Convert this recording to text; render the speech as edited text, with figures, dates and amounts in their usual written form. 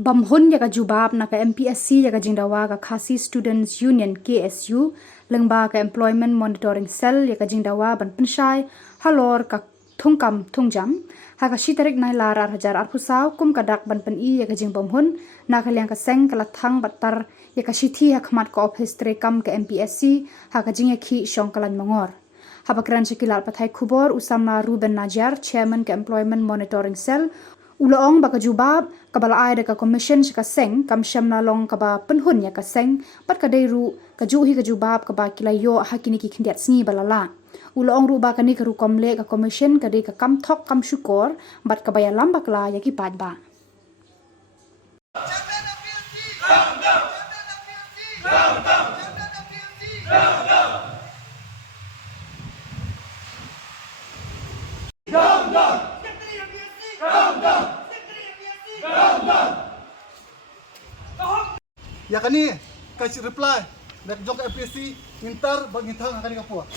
bamhun ya ka Jubab na ka Mpsc ya ka jingdawa ka Khasi Students Union KSU lengba ka Employment Monitoring Cell ya ka jingdawa ban pensyai halor ka thungkam thungjam ha ka shitarik nai larar hajar arpusau kum kadak ban pen I ya ka jing bamhun na ka liang ka seng kala thang batar ya ka shithi ha khmat ka office trekam ka Mpsc ha ka jing ya khi shong kalan mangor habakran shikilal pathai Khubor Samla Ruben Najar chairman ka Employment Monitoring Cell Ulaong baka Jubab kabala ai da ka commission ka seng kam shamna long ka ba penhun ya ka seng pat ka deiru ka juhi ka Jubab ka ba kilayo hakini ki khindiat sni balala Ulaong ru ba ka ni ka ru komle ka commission ka de ka kam thok kam shukor bat ka ba Ialam Bakla ya ki Paidbah Ya kani kasih reply nak Jong Mpsc ngintar bagi Thang kani kapua.